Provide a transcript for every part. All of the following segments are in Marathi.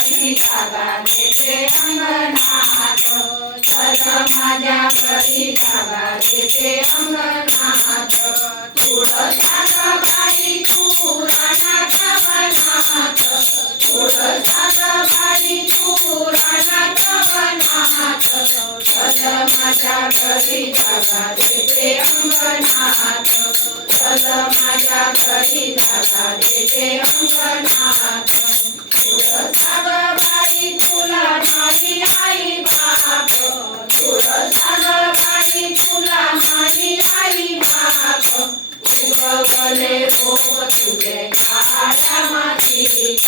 माझ्या घरी जागा देते अंगणात चल माझ्या घरी जागा देते अंगणात थोडसा बाई तू रानाच्या वनात थोडसा बाई तू रानाच्या वनात चल माझ्या घरी जागा देते अंगणात चल माझ्या घरी जागा देते अंगणात उगवले रोप तुझे काळ्या मातीत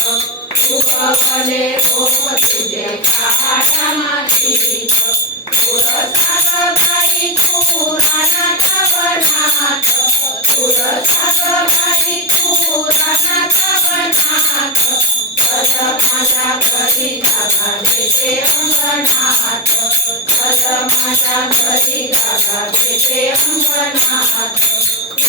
उगवले रोप तुझे काळ्या मातीत थोडसा ग बाई तू रानात वनात थोडसा ग बाई तू रानात वनात चल माझ्या घरी जागा देते अंगणात चल माझ्या घरी जागा देते अंगणात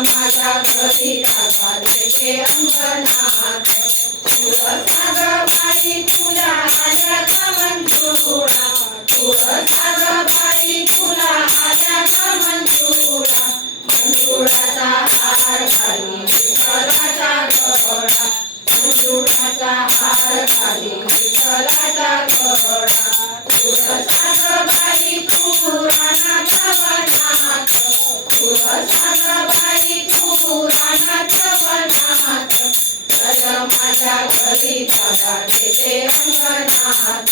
माझ्या घरी जागा अंगणात थोडसा ग तुला आल्या मंजुळा थोडसा ग तुला मंजुळा मंजुळाचा हार खाली विठ्ठलाचा गळा मंजुळाचा हार विठ्ठलाचा गळा देते अंगणात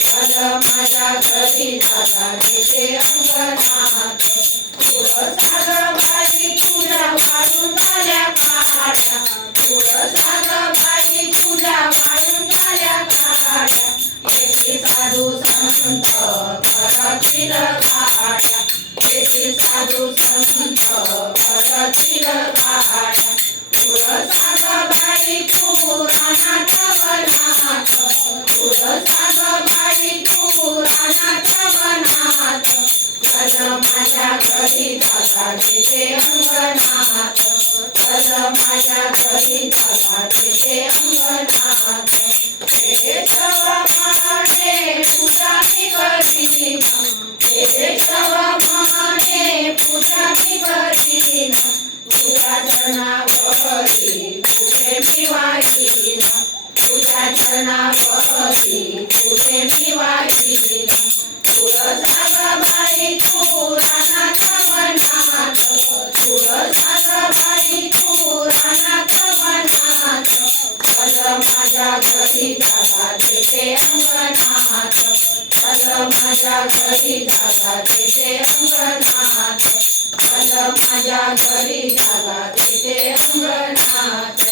चल माझ्या घरी जागा देते अंगणात थोडसा बाई तुझ्या वाढून झाल्या काड्या थोडसा बाई तुझ्या वाढून झाल्या काड्या एकी साधू संत करतील गाड्या एकी साधू संत करतील गाड्या तिथे देते अंगणात चल माझ्या घरी जागा तिथे अंगणात केशव महाने पूजा मी करीन केशव महाने पूजा मी करीन तुझ्या चरणावरी तुझे मी तुझ्या जनावर माझ्या घरी जागा तिथे अंगणात माझ्या घरी जागा तिथे अंगणात